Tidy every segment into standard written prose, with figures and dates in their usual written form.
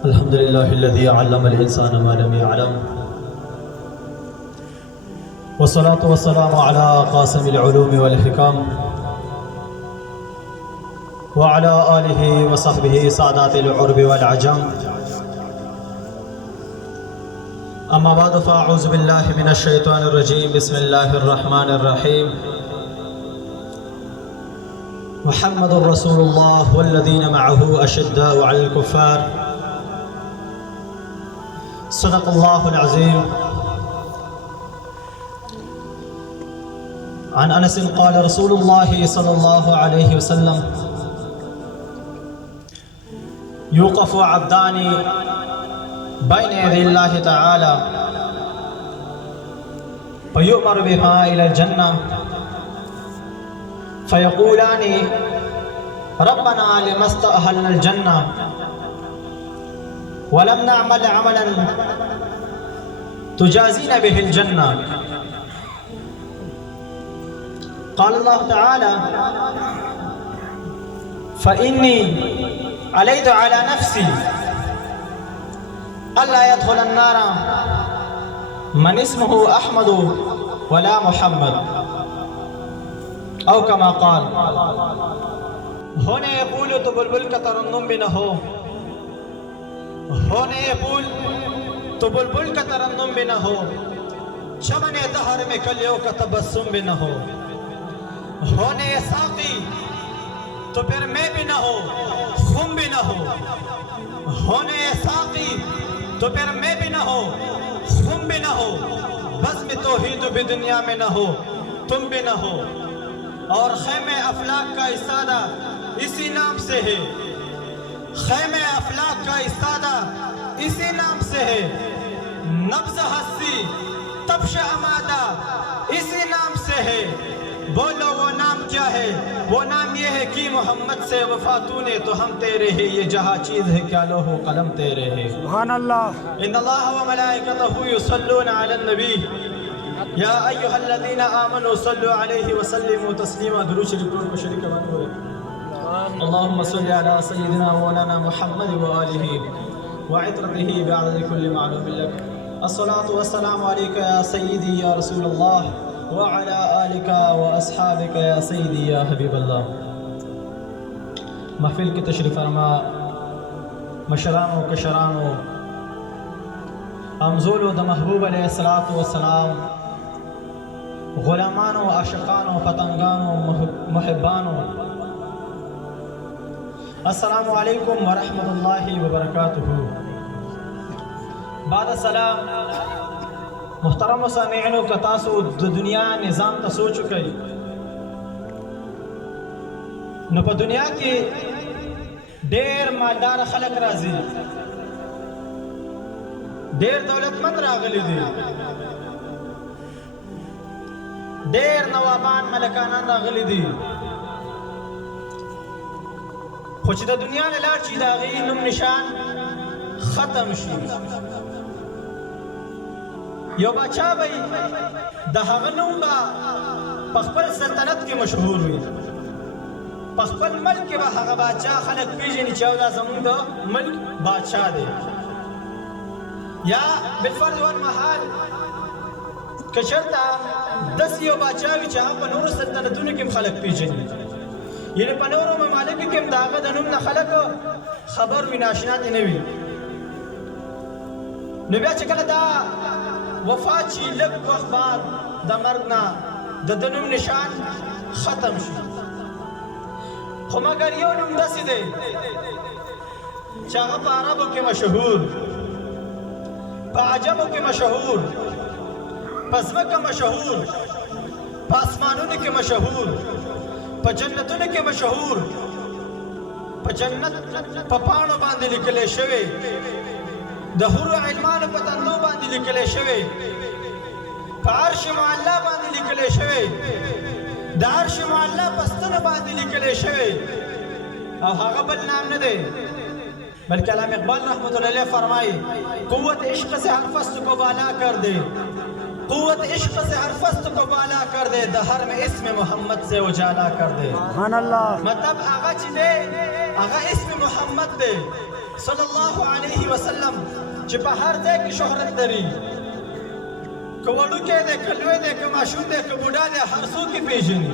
अल्हम्दुलिल्लाहिल्लज़ी अल्लमल इंसान मा लम यअलम वस्सलातु वस्सलामु अला क़ासिमिल उलूम वल हिकम व अला आलिहि व सहबिहि सादातिल उर्ब वल अजम। अम्मा बाद फ़अऊज़ु बिल्लाहि मिनश शैतानिर रजीम। बिस्मिल्लाहिर रहमानिर रहीम। मुहम्मदुर रसूलुल्लाह वल्लज़ीना मअहू अशिद्दाउ अलल कुफ़्फ़ार। सदक़ल्लाहुल अज़ीम। अन अनस क़ाल रसूलुल्लाह सल्लल्लाहु अलैहि वसल्लम युक़फ़ु अब्दानी बैन यदैल्लाहि तआला फ़युअमरु बिहा इलल जन्नह फ़यक़ूलानि रब्बना लिमस्तअहल्नल जन्नह वलम नअमल अमलन तुजाज़ीना बिहिल जन्नह। क़ाल अल्लाहु तआला फ़इन्नी अलैतु अला नफ़्सी अल्ला यदख़ुलन नारा मन इस्मुहु अहमदु वला मुहम्मद औ कमा क़ाल। होने यक़ूलु तो बुलबुल का तरन्नुम भी न हो, होने यक़ूल तो बुलबुल का तरन्नुम भी न हो, चमने दहर में कलियों का तबस्सुम भी न हो। होने साक़ी तो फिर मैं भी न हो, खुम भी न हो। होने साक़ी तो फिर मैं भी न हो, खुम भी न हो। बस में तौहीद भी दुनिया में न हो, तुम भी न हो। और ख़ैमे अफलाक का इसादा इसी नाम से है, ख़ैमे अफलाक का इसादा इसी नाम से है। नब्ज़ हस्सी तब्श अमादा इसी नाम से है। बोलो वो नाम क्या है? वो नाम ये है कि मोहम्मद से वफा तूने तो हम तेरे हैं। ये जहाँ चीज़ है क्या लोहो कलम तेरे है। सुभान अल्लाह। इन्नल्लाह व मलाइकतहु युसल्लूना अलन नबी या अय्युहल्लज़ीना आमनू सल्लु अलैहि व सल्लिमू तस्लीमा। दुरूद शरीफ को शरीक बन हो। अल्लाहुम्मा सल्लि अला सय्यिदिना व मौलाना मुहम्मद व आलिहि व इत्रतिहि बिअदद कुल्लि मालूमिन लक। अस्सलातु वस्सलामु अलैका या सय्यिदी या रसूलल्लाह व अला आलिका व अस्हाबिका या सय्यिदी या हबीबल्लाह। महफिल की तशरीफ़ फरमा मशरानो कशरानो अमज़ोलो द महबूब अलैहिस्सलातु वस्सलाम, ग़ुलामानो आशिक़ानो पतंगानो मुहिब्बानो, अस्सलामु अलैकुम व रहमतुल्लाहि व बरकातुहू। बाद सलाम मुहतरम सामिईनो का तासु दुनिया निज़ाम त सोच चुके न पर दुनिया की ढेर मालदार खलक राजी, ढेर दौलतमंद रागली दी, ढेर नवाबान मलकानान रागली दी। खुच द दुनिया ने लार ची दागी नुम निशान खत्म शी। यो बादशाह भाई दहागनुम बा पखपल सल्तनत के मशहूर हुई, पखपल मल्क के बा बादशाह खलक पीजनी चौदह जमून दो मल्क बादशाह दे या बिलफर्ज वन महाल कशरता 10 यो बादशाह भी चाह पनूर सल्तनतों के खलक पीजनी ये पनूरों में मालिक के दागद अनुम न खलक खबर विनाशनात नवी नबिया चकल दा वफात ची लग वक्त बाद द मरना द दनुम निशान खत्म शी। खो मगर यो नुम दसी दे चाह अरबों के मशहूर, अजमों के मशहूर, पज़्म का मशहूर, आसमानों के मशहूर, जन्नतों के मशहूर, जन्नत पपाणो बांधे निकले शवे, दहुर इल्मान पतंदो बांधे निकले शवे, अर्श मुअल्ला बांधे निकले शवे, अर्श मुअल्ला पस्तन बांधे निकले शवे। और हगबल नाम न दे बल्कि अल्लामा इक़बाल रहमतुल्लाह अलैह फरमाए कुव्वत इश्क से हर फस्त को बाला कर दे, कुव्वत इश्क से हर फस्त को बाला कर दे, दहर में इस्म मोहम्मद से उजाला कर दे। सुभान अल्लाह। मतलब आगा चीज़े आगा इस्म मोहम्मद दे صلی الله علیه وسلم چې په هر ځای کې شهرت لري، که وړوکی دی که لوی دی که ماشوم دی که بوډا دی، هر څوک یې پېژني.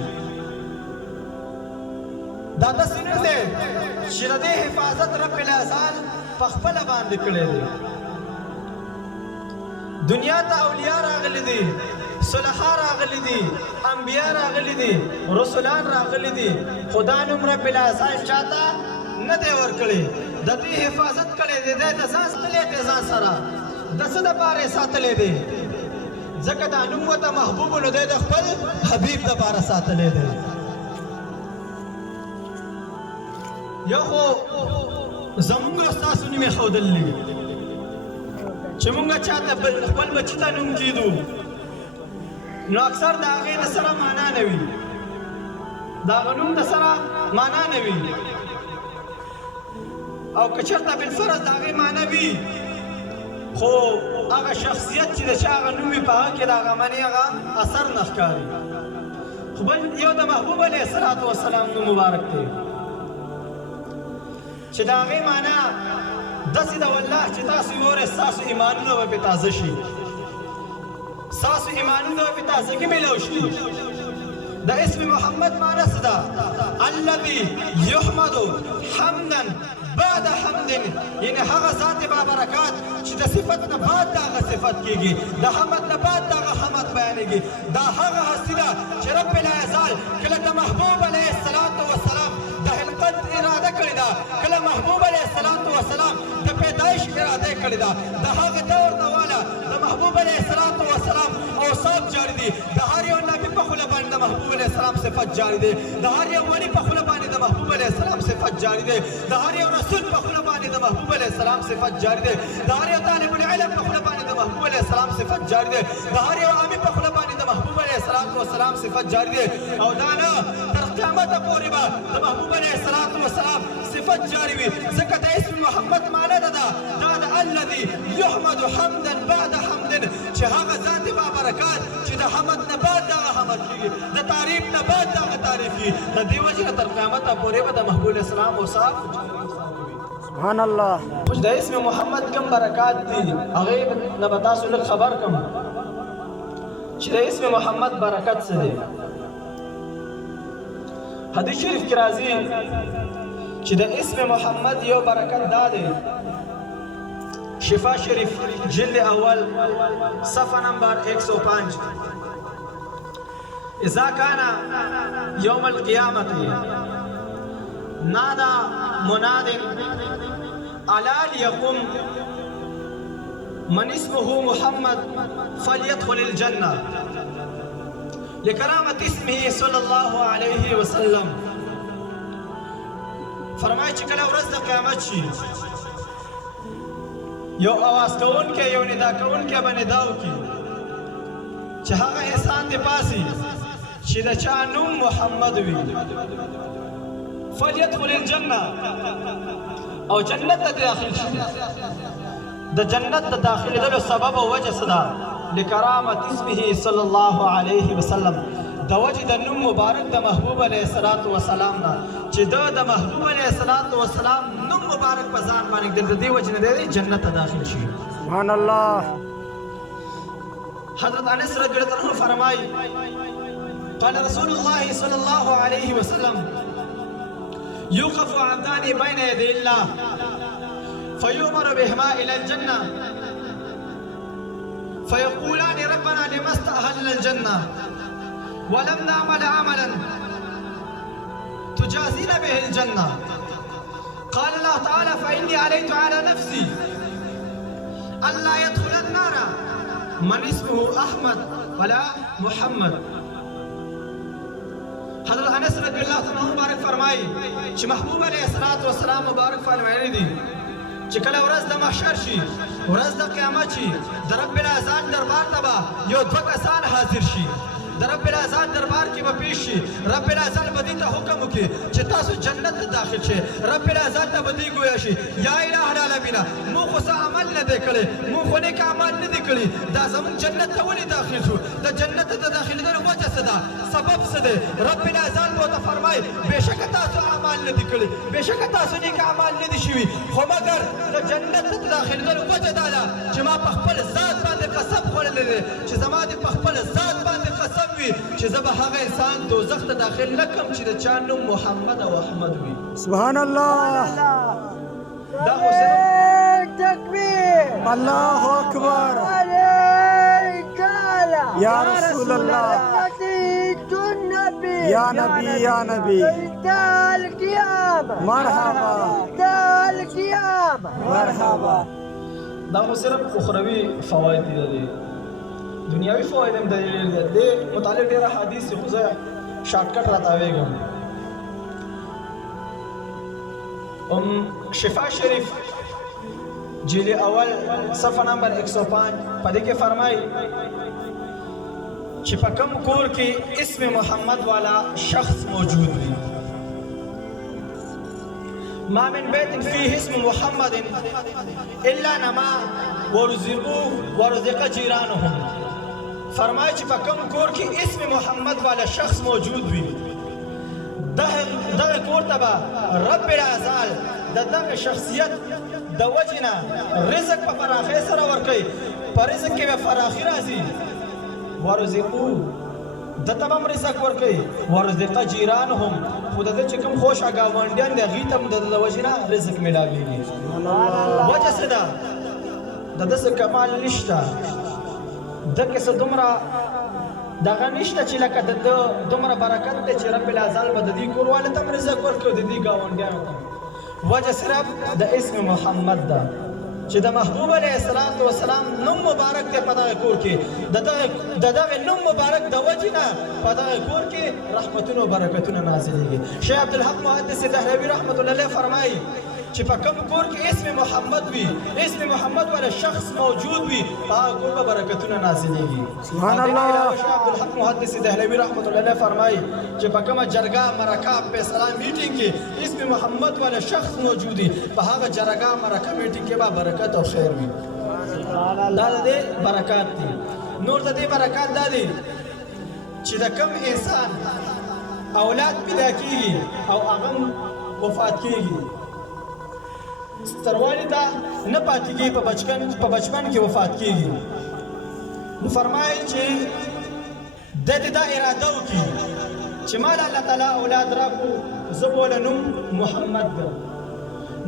دا داسې نه دی چې د دې حفاظت رب العزال په خپله باندې کړی دی. دنیا ته اولیاء راغلي دي، صلحا راغلي دي، انبیا راغلي دي، رسولان راغلي دي، خو دا نوم رب العزال چاته نه دی ورکړی. د دې حفاظت کړی دی، دی د ځان ساتلی دی، ځان سره د څه دپاره یې ساتلی دی؟ ځکه دا نوم ورته محبوب نو دی د خپل حبیب دپاره ساتلی دی. یا خو زمونږ او ستاسو نوم یې ښودلی چې مونږ چاته خپل بچي ته نوم کیدو، نو اکثر د هغې د سره معنا نه وي، د هغه نوم د سره معنا نه وي، او که چېرته بالفرض د هغې معنا وي، خو هغه شخصیت چې د چا هغه نوم وي په هغه کې د هغه معنی هغه اثر نه ښکاري. خو بل یو د محبوب علیه الصلاة وسلام نوم مبارک دی چې د هغې معنا داسې ده والله چې تاسو یې وورئ ستاسو ایمانونه به پرې تازه شي، ستاسو ایمانونه به پرې تازګي میلاو شي. د اسم محمد معنا څه ده؟ الذي يحمد حمدا بعد حمد، یعنی هغه ذات بابرکات چې د صفت نه بعد د هغه صفت کېږي، د حمد نه بعد د هغه حمد بیانېږي. دا هغه هستي ده چې رب العزال کله د محبوب علیه الصلاة وسلام د خلقت اراده کړې ده، کله محبوب علیه الصلاة وسلام د پیدایش اراده کړې ده. د هغه دور نه واله د محبوب علیه الصلاة وسلام اوصاف جاری دي. د هر یو نبي په خوله باندې د محبوب علیه السلام صفت جاری دی، د هر یو ولي په خوله باندې د محبوب علیه السلام صفت جاری دی، د هر یو رسول په خوله باندې د محبوب علیه السلام صفت جاری دی، د هر یو طالب العلم په خوله باندې د محبوب علیه السلام صفت جاری دی، د هر یو عامي په خوله باندې د محبوب علیه السلام صفت جاری دی. او دا نه تر قیامته پورې به د محبوب علیه السلام صفت جاری وي، ځکه د اسم محمد معنا ده دا د الذي يحمد حمدا بعد حمد، چې هغه ذات بابرکات چې د حمد نه بعد دغه حمد کېږي، د تعریف نه بعد دغه تعریف کېږي. د دې وجې نه تر قیامته پورې به د محبوب علیه السلام اوصاف سبحان الله. اوس د اسم محمد کم برکات دي هغې نه به تاسو لږ خبر کړم چې د اسم محمد برکت څه دی. حدیث شریف کې راځي چې د اسم محمد یو برکت دا دی. شفا شریف جلد اول صفحه نمبر 105 اذا كان يوم القيامة نادى مناد ألا ليقم من اسمه محمد فليدخل الجنة لكرامة اسمه صلى الله عليه وسلم. فرمایي چې کله ورځ د قیامت شي یو اواز کوونکی یو ندا کوونکی به ندا وکړي چې هغه انسان دې پاسي چې د چا نوم محمد وي، فلیدخل الجنه، او جنت ته داخل شي. د جنت ته داخلېدلو سبب او وجه څه ده؟ لکرامت اسمه صلی الله علیه وسلم، د وجه د نوم مبارک د محبوب علیه الصلاة وسلام نه چې د محبوب علیه الصلاة وسلام نوم مبارک په ځان باندې د دې وجه نه دی جنت ته داخل شي. سبحان الله. حضرت انس رضی الله عنه فرمایي قال رسول الله صلى الله عليه وسلم يوقف عبدان بين يدي الله فيؤمر بهما إلى الجنة فيقولان ربنا لما استأهلنا الجنة ولم نعمل عملا تجازينا به الجنة. قال الله تعالى فإني عليت على نفسي ألا يدخل النار من اسمه أحمد ولا محمد. حضرت انس رضی الله عنه مبارک فرمایي چې محبوب علیه الصلاة والسلام مبارک فرمایلی دي چې کله ورځ د محشر شي، ورځ د قیامت شي، د رب العزال دربار ته به یو دوه کسان حاضر شي. د رب العزت دربار کې به پیش شي. رب العزت به دې ته حکم وکړي چې تاسو جنت ته داخل شئ. رب العزت ته به دې ګویا شي یا اله العالمین موږ خو څه عمل نه دی کړی، موږ خو نیک اعمال نه دي کړي، دا زموږ جنت ته ولې داخل شو؟ د جنت ته داخلېدلو وجه څه ده؟ سبب څه دی؟ رب العزت به ورته فرمایي بېشکه تاسو اعمال نه دي کړي، بېشکه تاسو نیک اعمال نه دي شوي، خو مګر د جنت ته داخلېدلو وجه دا ده چې ما په خپل ذات باندې قسم خوړلی دی چې زما دې په خپل ذات باندې قسم وي چې زه به هغه انسان دوزخ ته داخل نه کړم چې د چا نوم محمد او احمد وي. سبحان الله. دا خو صرف تکبیر الله اکبر. یا رسول الله یا نبی یا نبی مرحبا مرحبا. دا خو صرف اخروي فواید دي، دنیاوي فواید هم دلیل دي. متعلق ډېر حدیث خو زه شارټ کټ راتاویږم. شفا شریف جیل اول صفحه نمبر 105 په دې کې فرمایي چې په کوم کور کې اسم محمد والا شخص موجود وي. ما من بیت فيه اسم محمد الا نما ورزق جيرانهم. فرمایي چې په کوم کور کې اسم محمد والا شخص موجود وي دغه کور ته به رب العزال د دغه شخصیت د وجې نه رزق په فراخۍ سره ورکوي، په رزق کې به فراخي راځي. ورزقو دته به هم رزق ورکوي، ورزق جیرانهم خو د ده چې کوم خوشه ګاونډیان دي هغوی ته هم د ده د وجې نه رزق میلاویږي. وجه څه ده؟ د ده څه کمال نشته، ده کې څه دومره دغه نشته چې لکه د ده دومره برکت دی چې رب العزال به د دې کورواله ته هم رزق ورکوي، د دې ګاونډیانو ته. وجه صرف د اسم محمد ده چې د محبوب علیه السلام نوم مبارک دی په دغه کور کې. د دغه نوم مبارک د وجې نه په دغه کور کې رحمتونه او برکتونه نازلېږي. شیخ عبدالحق محدث دهلوي رحمت الله علیه فرمایي چې په کوم کور کې اسم محمد وي، اسم محمد والا شخص موجود وي، په هغه کور به برکتونه نازلېږي. سبحان الله. شیخ عبدالحق محدث دهلوي رحمت الله علیه فرمایي چې په کومه جرګه مرکه فیصله میټینګ کې اسم محمد والا شخص موجود وي، په هغه جرګه مرکه میټینګ کې به برکت او خیر وي. دا د دې برکات دي. نور د دې برکات دا دي چې د کوم انسان اولاد پیدا کیږي او هغه وفات کیږي، ستروالي ته نه پاتې کېږي، په بچپن کې وفات کېږي، نو فرمایي چې د دې دا اراده وکړي چې ما الله تعالی اولاد راکړو زه به له نوم محمد ده،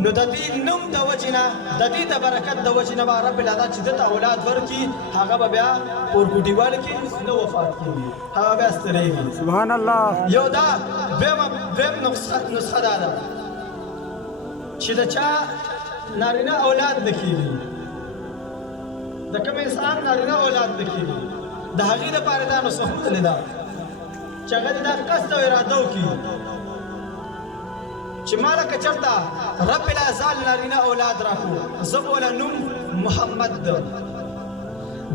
نو د دې نوم د وجې نه د دې د برکت د وجې نه به رب العزت چې دته اولاد ورکړي هغه به بیا پورګوټیوالو کې نه وفات کېږي، هغه بیا سترېږي. سبحان الله. یو دا دویم نسخه دا ده چې د چا نارینه اولاد نه کېږي، د کوم انسان نارینه اولاد نه کېږي، د هغې دپاره دا نسخه ښودلې ده چې هغه دې دا قصد او اراده وکړي چې ما لکه چېرته رب العزال نارینه اولاد راکړو زه به له نوم محمد ده،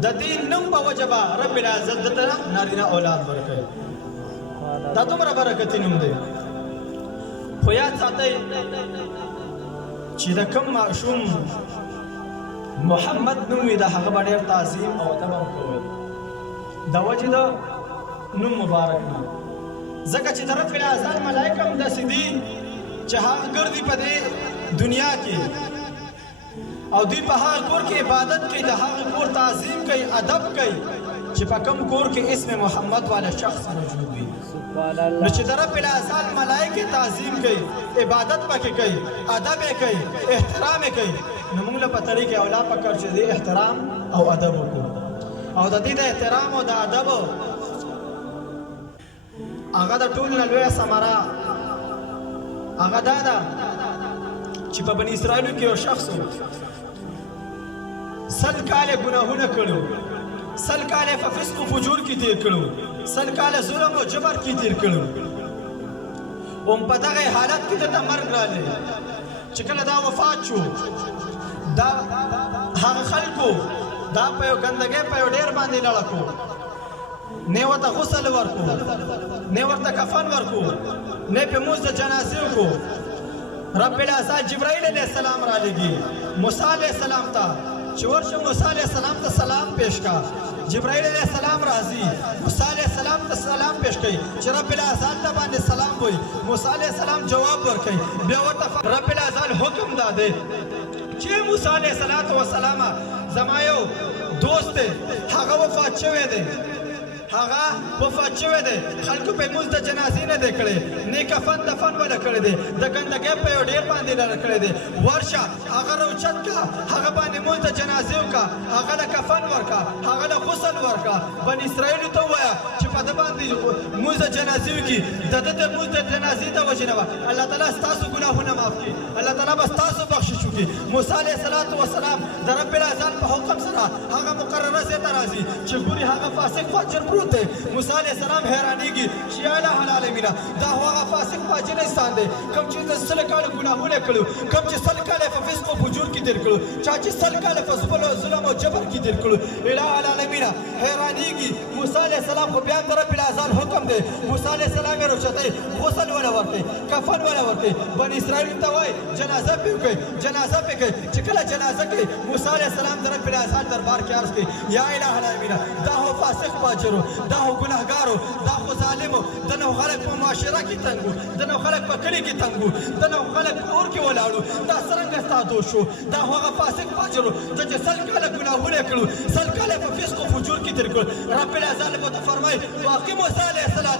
د دې نوم په وجه به رب العزت دته نارینه اولاد ورکوي. دا دومره برکتي نوم دی. خو یاد ساتئ چې د کوم ماشوم محمد نوم وي د هغه به ډېر تعظیم او ادب هم کوئ د وجې د نوم مبارک نه، ځکه چې د رب العزت ملایکه هم داسې دي چې هغه ګرځي په دې دنیا کې او دوی په هغه کور کې عبادت کوي، د هغه کور تعظیم کوي، ادب کوي چې په کوم کور کې اسم محمد والا شخص موجود وي. نو چې د رب العزت ملایکې تعظیم کوي، عبادت پکې کوي، ادب یې کوي، احترام یې کوي، نو موږ له په طریقې اولا پکار چې دې احترام او ادب وکړو. او د دې د احترام او د ادب هغه د ټول نه لویه ثمره هغه دا ده چې په بني اسرائیلو کې یو شخص 100 کاله ګناهونه کړو، 100 کاله په فسق او فجور کې تیر کړو، 100 کاله ظلم او جبر کې تیر کړو، هم په دغه حالت کې ته مرګ راغلی چې کله دا وفات شو دا هغه خلکو دا په یو ګندګۍ په یو ډېر باندې لړکو نه ورته غسل ورکو نه ورته کفن ورکو نه په موږ د جنازې وکړو رب العزت جبرائیل علیه السلام را لګي موسی علیه السلام ته چې ورشه موسی علیه السلام ته سلام پیش کا جبرائیل علیه السلام راځي موسی علیه السلام ته سلام پیش کوي چې رب العزت ته باندې سلام وایي موسی علیه السلام جواب ورکوي بیا ورته رب العزت حکم داده چې موسی علیه السلام زما یو دوست دی هغه وفات شوی دی هغه وفات شوی دی خلکو په موږ د جنازې نه دی کړی نه کفن دفن ولا کړی دی د ګندګۍ په یو ډېر باندې لاره کړی دی ورشه هغه راوچت کا هغه باندې موږ د جنازې وکړه هغه له کفن ورکړه هغه له غسل ورکړه بني اسرائیلو ته ووایه چې په ده باندې موږ د جنازې وکړي د ده د موږ د جنازې د وجې نه به الله تعالی ستاسو ګناهونه معاف کړي الله تعالی به ستاسو بخشش وکړي موسی علیه السلام د رب العزت په حکم سره هغه مقرره ځای ته راځي چې ګوري هغه فاسق فاجر پروت دی موسی علیه السلام حیرانېږي چې یا الہ العالمینه دا خو هغه فاسق فاجر انسان دی کوم چې د 100 کاله ګناهونه کړو کوم چې 100 کاله په فسق او فجور کې تېر کړو چا چې 100 کاله په ظلم او جبر کې تېر کړو الہ العالمینه حیرانېږي موسی علیه السلام خو بیا د رب العزت حکم دی موسی علیه السلام یې راوچتی غسل وله ورکوي کفن وله ورکوي بني اسرائیلو ته وایي جنازه پې وکړئ جنازه پې کوي چې کله جنازه کوي موسی علیه السلام د رب العزت دربار کې عرض کوي یا الہ العالمینه دا خو فاسق فاجر دا خو ګناهګارو دا خو ظالمو دا نو خلک په معاشره کې تنګ وو دا نو خلک په کلي کې تنګ وو دا نو خلک په اور کې ولاړو دا څرنګه ستا دوست شو دا خو هغه فاسق فاجر دا چې 100 کاله ګناهونه یې کړو 100 کاله په فسق او فجور کې تېر کړو رب العزت ورته فرمایي واقع موسی علیه السلام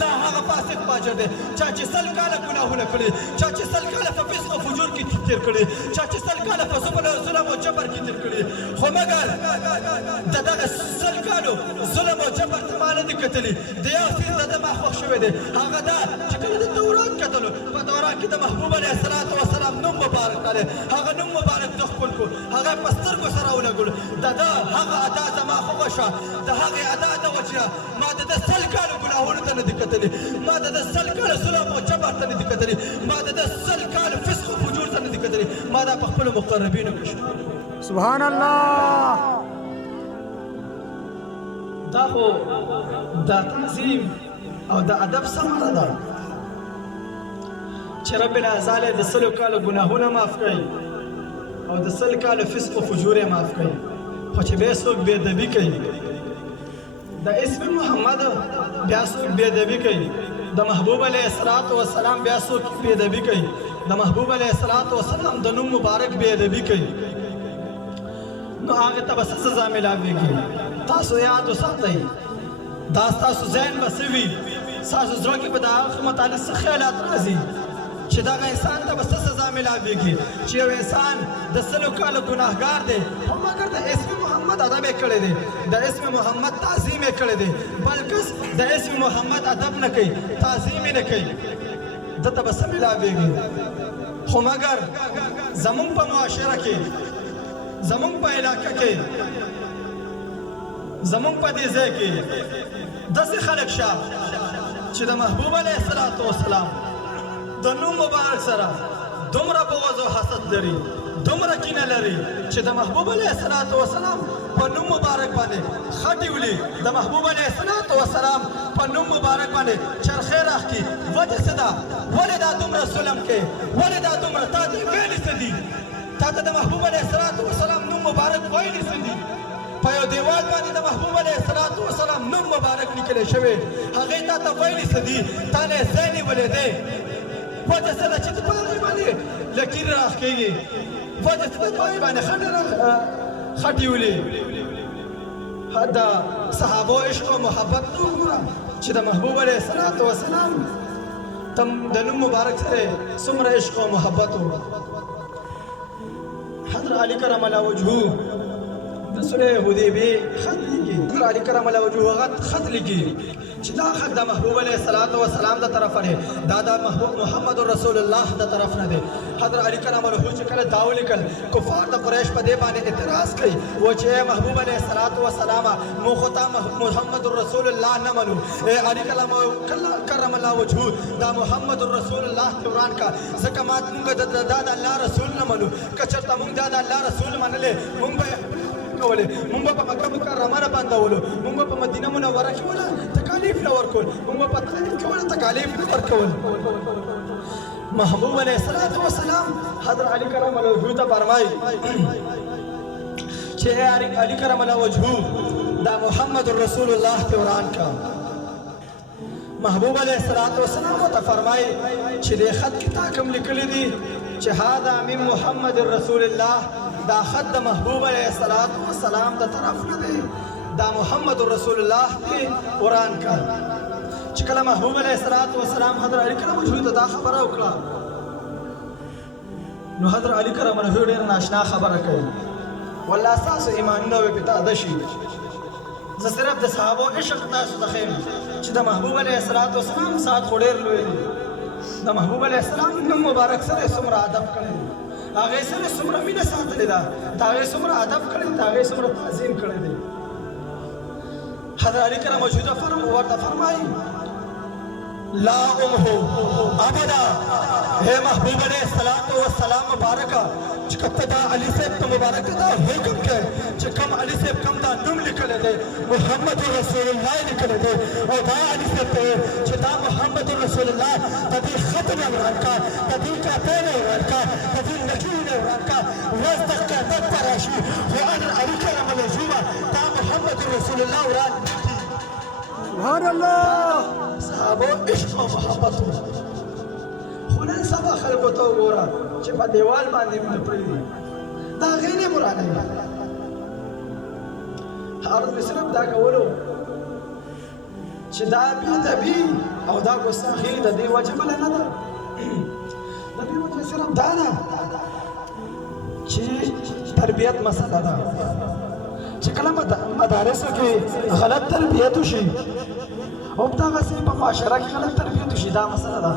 دا هغه فاسق فاجر دی چا چې 100 کاله ګناهونه کړي چا چې 100 کاله په فسق او فجور کې تېر کړي چا چې 100 کاله په ظلم او جبر کې تېر کړي خو مګر د دغه 100 کالو ظلم او جبر ته ما نه دي کتلي د یو څیز د ده ما خوښ شوی دی هغه دا چې کله د تورات کتلو په تورات کې د محبوب علیه السلام نوم مبارک راغلی هغه نوم مبارک ده خپل کړو هغه په سترګو سره ولګلو د ده هغه ادا زما خوښه شوه د هغې ادا د وجې نه ما د ده 100 کالو ګناهونو ته نه دي کتلي ما د ده 100 کالو ظلم او جبر ته نه دي کتلي ما د ده 100 کالو فسق او فجور ته نه دي کتلي ما دا په خپلو مقربینو کې شو سبحان الله دا خو دا تعظیم او د ادب ثمره ده چې رب العزت د 100 کالو ګناهونه معاف کړي او د 100 کالو فسق او فجور یې معاف کړي خو چې بیا څوک بې ادبي کوي د اسم محمد بیا څوک بې ادبي کوي د محبوب علیه السلام بیا څوک بې ادبي کوي د محبوب علیه السلام د نوم مبارک بې ادبي کوي نو هغه ته به څه سزا میلاویږي تاسو یاد وساتئ دا ستاسو ذهن به څه وي ستاسو زړه کې به د هغه متعلق څه خیالات راځي چې دغه انسان ته به څه سزا میلاویږي چې یو انسان د 100 کالو ګناهګار دی خو مګر د اسم محمد ادب یې کړی دی د اسم محمد تعظیم یې کړی دی بلکې د اسم محمد ادب نه کوي تعظیم یې نه کوي دته به څه میلاویږي خو مګر زمونږ په معاشره کې زمونږ په علاقه کې زمونږ په دې ځای کې داسې خلک شته چې د محبوب علیه السلام د نوم مبارک سره دومره بغض او حسد لري دومره کینه لري چې د محبوب علیه السلام په نوم مبارک باندې خټې ولي د محبوب علیه السلام په نوم مبارک باندې چرخې راخکي وجه څه ده ولې دا دومره ظلم کوې ولې دا دومره تا دې ویلې څه دي تا ته د محبوب علیه السلام نوم مبارک ویلې څه دي په یو دیوال باندې د محبوب علیه السلام نوم مبارک لیکلی شوی هغې تا ته ویلې څه دي تا نه یې ځای نیولی دی وجه څه ده چې ته په هغې باندې لکیر راخکېږي وجه څه ده په هغې باندې خټې ولي د صحابو عشق او محبت ته وګوره چې د محبوب علیه السلام تم د نوم مبارک سره څومره عشق او محبت و حضرت علی کرم الله وجهه د صلح حدیبیې خط لیکي حضرت علی کرم الله وجهه خط لیکي چې دا خط د محبوب علیه السلام د طرفه دی دا د محمد رسول الله د طرف نه دی حضرت علی کرم الله وجهه چې کله دا ولیکل کفار د قریش په دې باندې اعتراض کوي و چې محبوب علیه السلام مو خو ته محمد رسول الله نه منو علی کرم الله وجهه دا محمد رسول الله ته وران کا ځکه موږ د الله رسول نه منو که چېرته موږ د الله رسول منلې موږ به کولې مونږ په مکه مکرمه نه بندولو مونږ په مدینه منوره کې ولا تکالیف نه ورکول مونږ په طائف کې ولا تکالیف نه ورکول محبوب علیه الصلاۃ والسلام حضرت علی کرم الله وجهه ته فرمایي چې علی کرم الله وجهه دا محمد رسول الله ته وران کا محبوب علیه الصلاۃ والسلام ته فرمایي چې د خط کې تا کوم لیکلي دي چې هذا من محمد رسول الله دا خط د محبوب علیه الصلاۃ والسلام د طرف نه دی دا محمد رسول الله ته وران کا چې کله محبوب علیه الصلاۃ والسلام حضرت علی کرم وجهه ته دا خبره وکړه نو حضرت علی کرم وجهه ډېر ناشنا خبره کوي والله اساس ایمان نه وي پتا دشي زه صرف د صحابو عشق تاسو ته خیم چې د محبوب علیه الصلاۃ والسلام سات خډیر لوی دی د محبوب علیه السلام نوم مبارک سره څومره ادب کړی هغه سره څومره مینه ساتلې ده هغه څومره ادب کړی ده هغه څومره تعظیم کړی دی حضرت علی کرم وجهه ورته فرمایي لا امه ابدا ہے محبوب علیہ الصلوۃ والسلام مبارکہ چکتا علی سے مبارک دا حکم کے چکم علی سے کم دا نم لکھ دے محمد رسول اللہ لکھ دے اور دا علی سے چتا محمد رسول اللہ تبھی ختم عمران کا تبھی کا پہلے عمران کا تبھی نجوم عمران کا رزق کا دت راشی وان علی کرم الوجوہ تا محمد رسول اللہ وران سبحان الله. صحابو عشق و محبت خو نن سبا خلکو ته وګوره چې په دیوال باندې مونږ پرېږدي دا هغې نه مراد دی عرض مې صرف دا کولو چې دا بېادبي او دا ګستاخي د دې وجه بله نه ده د دې وجه صرف دا ده چې تربیت مسله ده چې کله مدارسو کې غلط تربیت وشي او دغسې په معاشره کې غلط تربیت وشي دا مسله ده